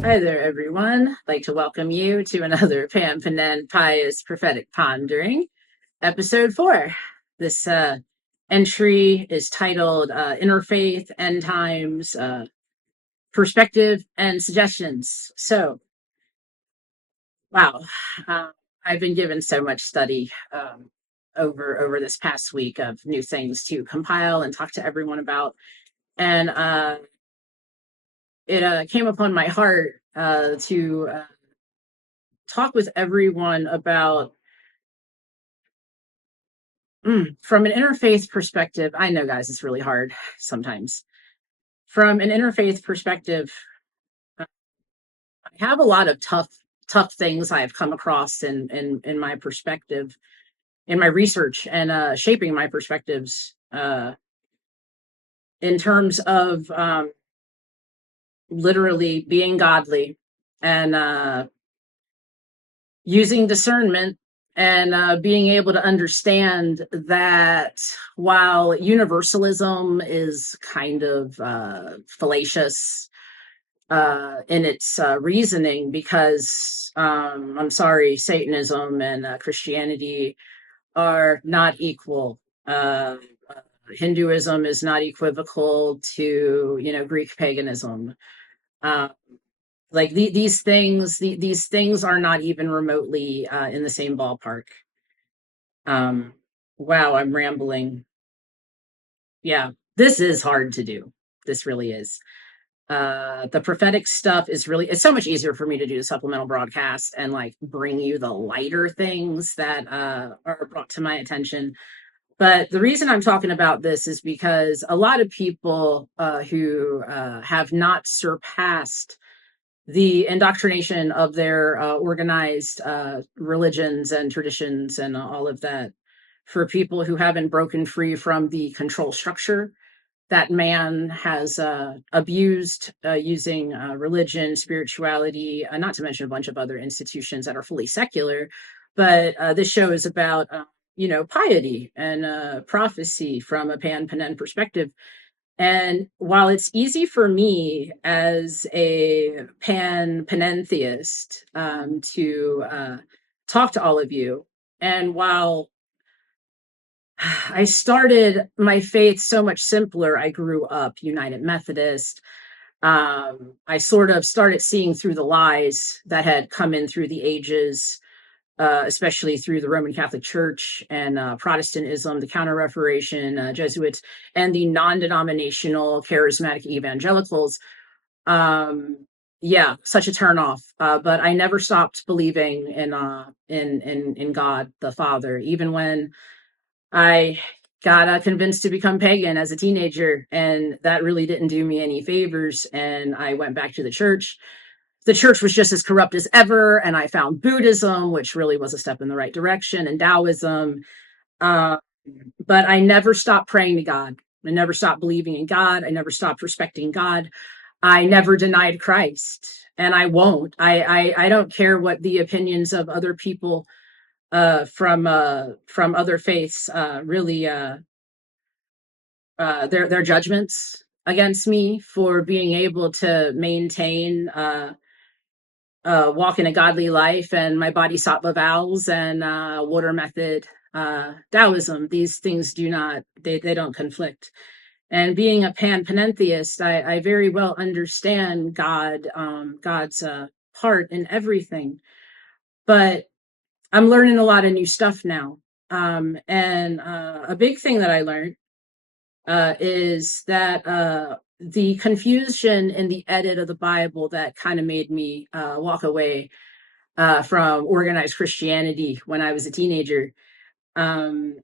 Hi there, everyone. I'd like to welcome you to another Pan-Panen Pious Prophetic Pondering, episode 4. This entry is titled Interfaith, End Times, Perspective, and Suggestions. So, wow, uh, I've been given so much study over this past week of new things to compile and talk to everyone about. And it came upon my heart to talk with everyone about from an interfaith perspective. I know, guys, it's really hard sometimes. From an interfaith perspective, I have a lot of tough things I've come across in my perspective, in my research, and shaping my perspectives in terms of literally being godly and using discernment and being able to understand that while universalism is kind of fallacious in its reasoning, because I'm sorry, Satanism and Christianity are not equal. Hinduism is not equivocal to, Greek paganism. Uh, like these things are not even remotely in the same ballpark. Um, wow, I'm rambling. Yeah, this is hard to do. This really is. The prophetic stuff is really, it's so much easier for me to do the supplemental broadcast and like bring you the lighter things that are brought to my attention. But the reason I'm talking about this is because a lot of people who have not surpassed the indoctrination of their organized religions and traditions and all of that, for people who haven't broken free from the control structure that man has abused using religion, spirituality, not to mention a bunch of other institutions that are fully secular. But this show is about, piety and prophecy from a Pan-Panen perspective. And while it's easy for me as a pan-panentheist to talk to all of you, and while I started my faith so much simpler, I grew up United Methodist. I sort of started seeing through the lies that had come in through the ages, especially through the Roman Catholic Church and Protestantism, the Counter Reformation, Jesuits, and the non-denominational charismatic evangelicals. Um, yeah, such a turnoff. But I never stopped believing in God the Father, even when I got convinced to become pagan as a teenager, and that really didn't do me any favors. And I went back to the church. The church was just as corrupt as ever, and I found Buddhism, which really was a step in the right direction, and Taoism. Uh, but I never stopped praying to God. I never stopped believing in God. I never stopped respecting God. I never denied Christ, and I won't. I don't care what the opinions of other people from other faiths really their judgments against me for being able to maintain walk in a godly life and my bodhisattva vows and water method, Taoism. These things do not, they don't conflict. And being a pan-panentheist, I very well understand God's part in everything. But I'm learning a lot of new stuff now. And a big thing that I learned is that the confusion in the edit of the Bible that kind of made me walk away from organized Christianity when I was a teenager. Um,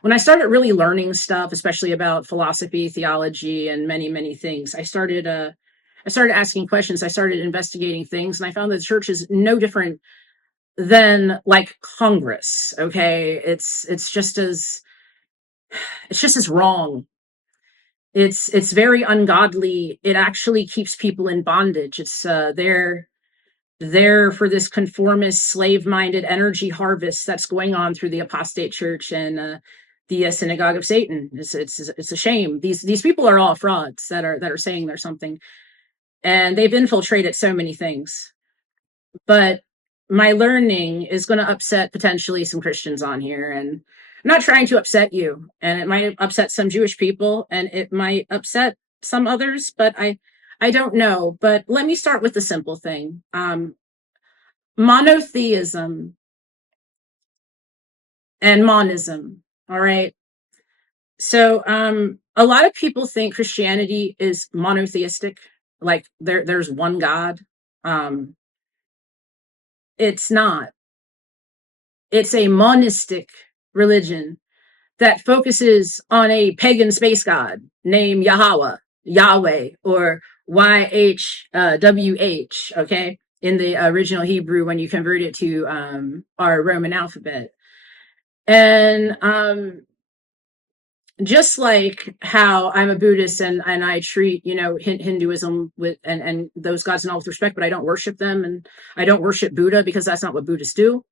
when I started really learning stuff, especially about philosophy, theology, and many things, I started asking questions. I started investigating things, and I found that the church is no different than like Congress. Okay, it's just as wrong. It's very ungodly. It actually keeps people in bondage. It's there for this conformist, slave-minded energy harvest that's going on through the apostate church, and the synagogue of Satan. It's a shame. These people are all frauds that are saying they're something, and they've infiltrated so many things. But my learning is going to upset potentially some Christians on here, and I'm not trying to upset you, and it might upset some Jewish people, and it might upset some others, but I don't know. But let me start with the simple thing. Monotheism and monism. All right. So a lot of people think Christianity is monotheistic, like there's one God. Um, it's not. It's a monistic religion that focuses on a pagan space god named Yahweh, or YHWH, okay, in the original Hebrew when you convert it to our Roman alphabet. And just like how I'm a Buddhist and I treat, Hinduism with and those gods and all with respect, but I don't worship them, and I don't worship Buddha because that's not what Buddhists do.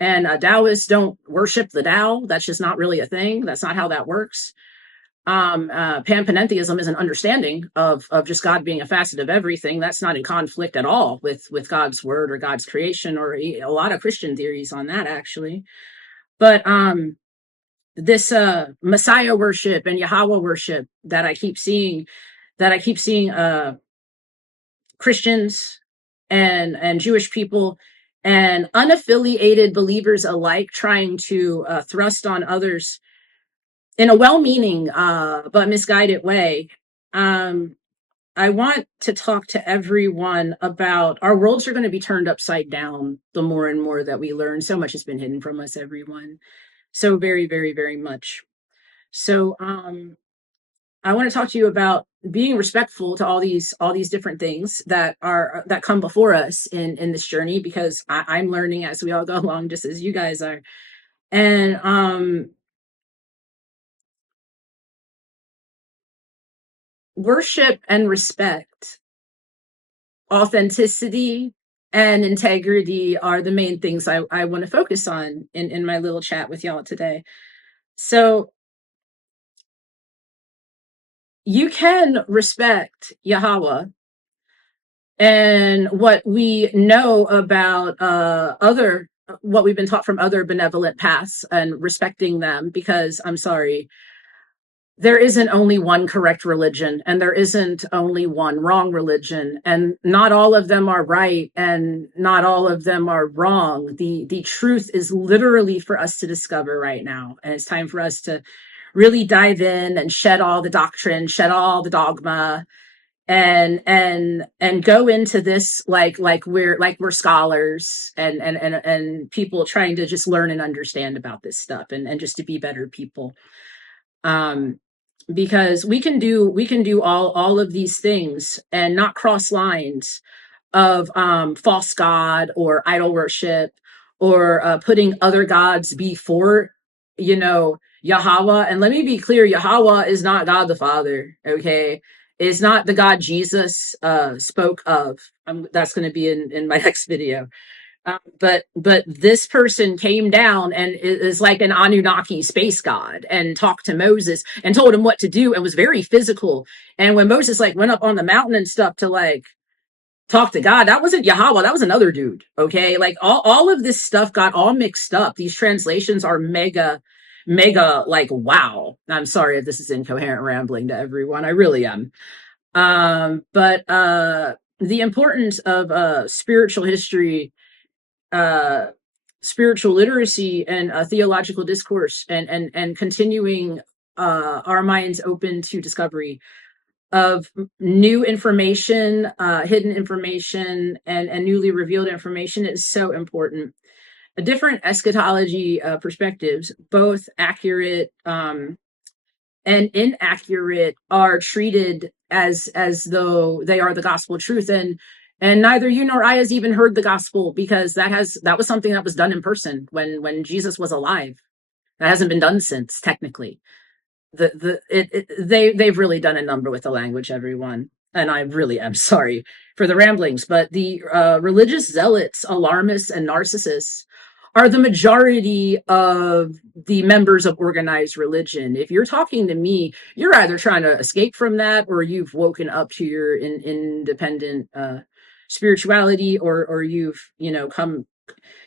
And Taoists don't worship the Tao. That's just not really a thing. That's not how that works. Pan-Panentheism is an understanding of just God being a facet of everything. That's not in conflict at all with God's word or God's creation, or a lot of Christian theories on that, actually. But this Messiah worship and Yahweh worship that I keep seeing Christians and Jewish people and unaffiliated believers alike trying to thrust on others in a well-meaning but misguided way. I want to talk to everyone about our worlds are going to be turned upside down the more and more that we learn. So much has been hidden from us, everyone. So very, very, very much. So I want to talk to you about being respectful to all these different things that come before us in this journey, because I'm learning as we all go along, just as you guys are. And worship and respect, authenticity and integrity are the main things I want to focus on in my little chat with y'all today. So you can respect Yahweh and what we know about what we've been taught from other benevolent paths, and respecting them, because I'm sorry, there isn't only one correct religion, and there isn't only one wrong religion, and not all of them are right and not all of them are wrong. The truth is literally for us to discover right now, and it's time for us to really dive in and shed all the doctrine, shed all the dogma, and go into this like we're scholars and people trying to just learn and understand about this stuff, and just to be better people. Because we can do all of these things and not cross lines of false god or idol worship, or putting other gods before Yahweh. And let me be clear, Yahweh is not God the Father, okay? It's not the God Jesus spoke of. That's going to be in my next video. But this person came down and is like an Anunnaki space god, and talked to Moses and told him what to do, and was very physical. And when Moses went up on the mountain and stuff to talk to God, that wasn't Yahweh, that was another dude. Okay, all of this stuff got all mixed up. These translations are mega wow. I'm sorry if this is incoherent rambling to everyone. I really am. But the importance of spiritual history, spiritual literacy, and theological discourse, and continuing our minds open to discovery of new information, hidden information, and newly revealed information is so important. Different eschatology perspectives, both accurate and inaccurate, are treated as though they are the gospel truth, and neither you nor I has even heard the gospel, because that was something that was done in person when Jesus was alive. That hasn't been done since, technically. They've really done a number with the language, everyone, and I really am sorry for the ramblings, but the religious zealots, alarmists, and narcissists are the majority of the members of organized religion. If you're talking to me, you're either trying to escape from that, or you've woken up to your independent spirituality, or you've come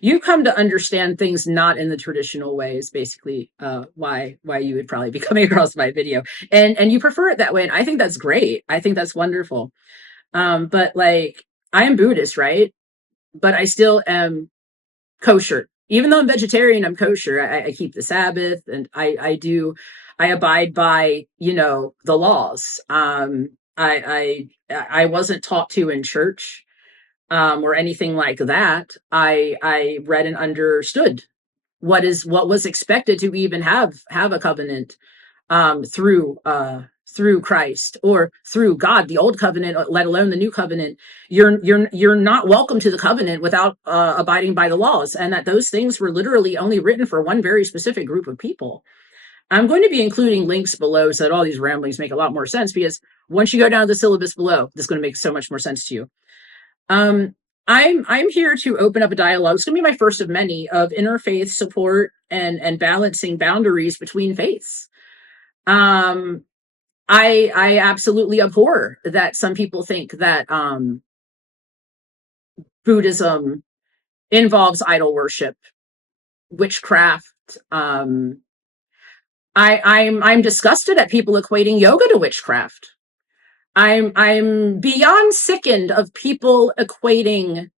to understand things not in the traditional way, is basically why you would probably be coming across my video, and you prefer it that way, and I think that's great. I think that's wonderful. But like, I am Buddhist, right? But I still am kosher. Even though I'm vegetarian, I'm kosher. I keep the Sabbath, and I abide by, the laws. I wasn't taught to in church, or anything like that. I read and understood what was expected to even have a covenant, through Christ, or through God, the old covenant, let alone the new covenant. You're not welcome to the covenant without abiding by the laws, and that those things were literally only written for one very specific group of people. I'm going to be including links below so that all these ramblings make a lot more sense, because once you go down to the syllabus below, this is going to make so much more sense to you. I'm here to open up a dialogue. It's going to be my first of many, of interfaith support and balancing boundaries between faiths. I absolutely abhor that some people think that Buddhism involves idol worship, witchcraft. I'm disgusted at people equating yoga to witchcraft. I'm beyond sickened of people equating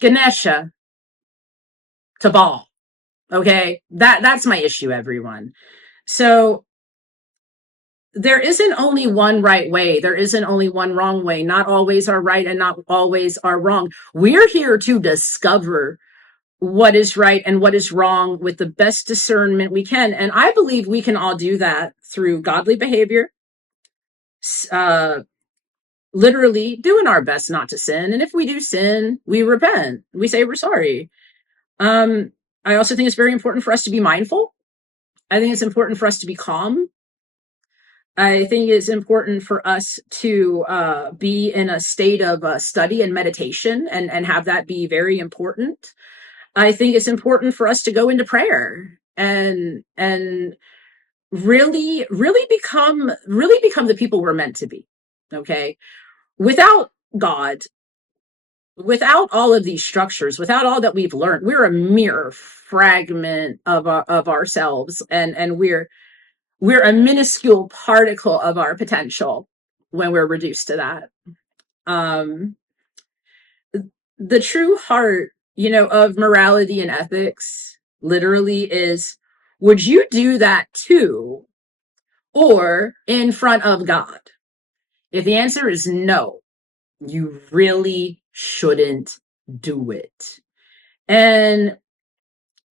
Ganesha to Baal. Okay, that's my issue, everyone. So there isn't only one right way. There isn't only one wrong way. Not always are right and not always are wrong. We're here to discover what is right and what is wrong with the best discernment we can. And I believe we can all do that through godly behavior, uh, literally doing our best not to sin. And if we do sin, we repent. We say we're sorry. I also think it's very important for us to be mindful. I think it's important for us to be calm. I think it's important for us to be in a state of study and meditation, and have that be very important. I think it's important for us to go into prayer and really become the people we're meant to be. Okay, without God, without all of these structures, without all that we've learned, we're a mere fragment of ourselves, and we're a minuscule particle of our potential when we're reduced to that. Um, the true heart, of morality and ethics literally is, would you do that too, or in front of God? If the answer is no, you really shouldn't do it. And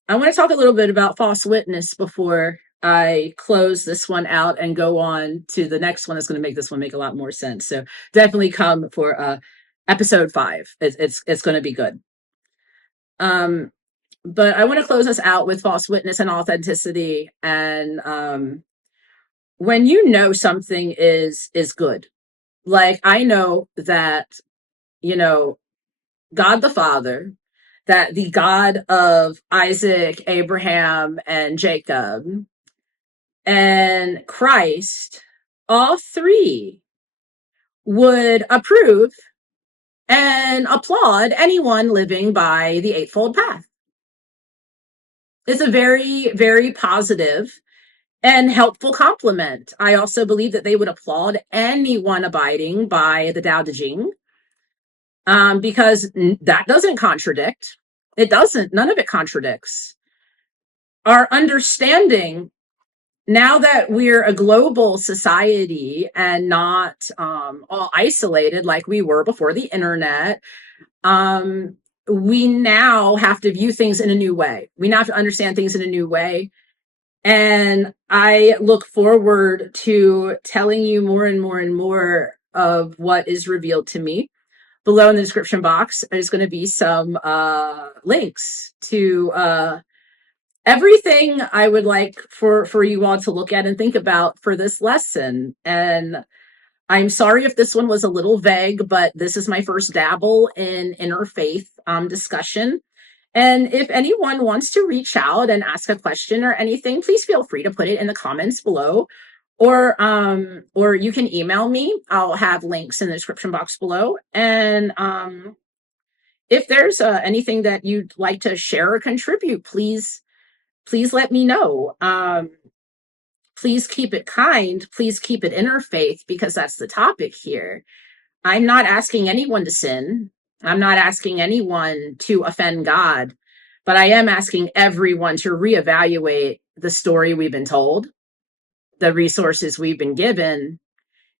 I want to talk a little bit about false witness before I close this one out and go on to the next one that's going to make this one make a lot more sense. So definitely come for episode 5. It's going to be good. But I want to close us out with false witness and authenticity. And when you know something is good, like I know that, God the Father, that the God of Isaac, Abraham, and Jacob, and Christ, all three would approve and applaud anyone living by the Eightfold Path. It's a very, very positive and helpful compliment. I also believe that they would applaud anyone abiding by the Tao Te Ching, because that doesn't contradict. It doesn't. None of it contradicts. Our understanding, now that we're a global society and not all isolated like we were before the internet, we now have to view things in a new way. We now have to understand things in a new way. And I look forward to telling you more and more and more of what is revealed to me. Below in the description box, there's going to be some links to everything I would like for you all to look at and think about for this lesson. And I'm sorry if this one was a little vague, but this is my first dabble in interfaith discussion. And if anyone wants to reach out and ask a question or anything, please feel free to put it in the comments below. Or you can email me. I'll have links in the description box below. And if there's anything that you'd like to share or contribute, please let me know. Please keep it kind. Please keep it interfaith, because that's the topic here. I'm not asking anyone to sin. I'm not asking anyone to offend God, but I am asking everyone to reevaluate the story we've been told, the resources we've been given,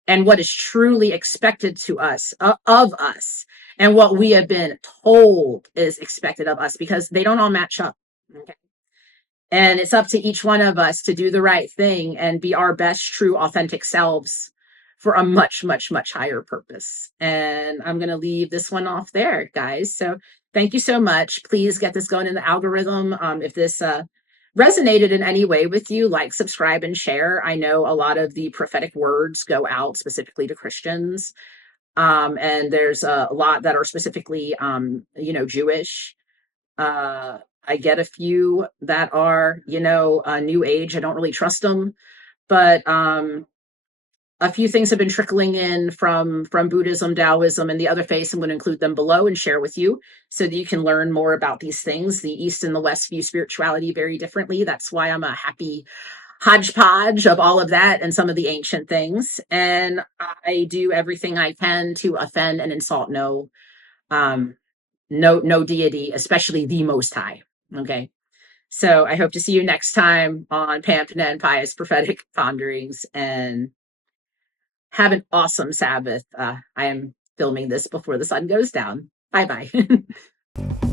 and what is truly expected to us, of us, and what we have been told is expected of us, because they don't all match up. Okay. And it's up to each one of us to do the right thing and be our best, true, authentic selves for a much, much, much higher purpose. And I'm going to leave this one off there, guys. So thank you so much. Please get this going in the algorithm. If this resonated in any way with you, like, subscribe, and share. I know a lot of the prophetic words go out specifically to Christians. And there's a lot that are specifically, Jewish. I get a few that are, new age. I don't really trust them, but a few things have been trickling in from Buddhism, Taoism, and the other faiths. I'm going to include them below and share with you so that you can learn more about these things. The East and the West view spirituality very differently. That's why I'm a happy hodgepodge of all of that and some of the ancient things. And I do everything I can to offend and insult um, no deity, especially the Most High. Okay. So I hope to see you next time on Pan-Panen, Pious, Prophetic, Ponderings, and have an awesome Sabbath. I am filming this before the sun goes down. Bye bye.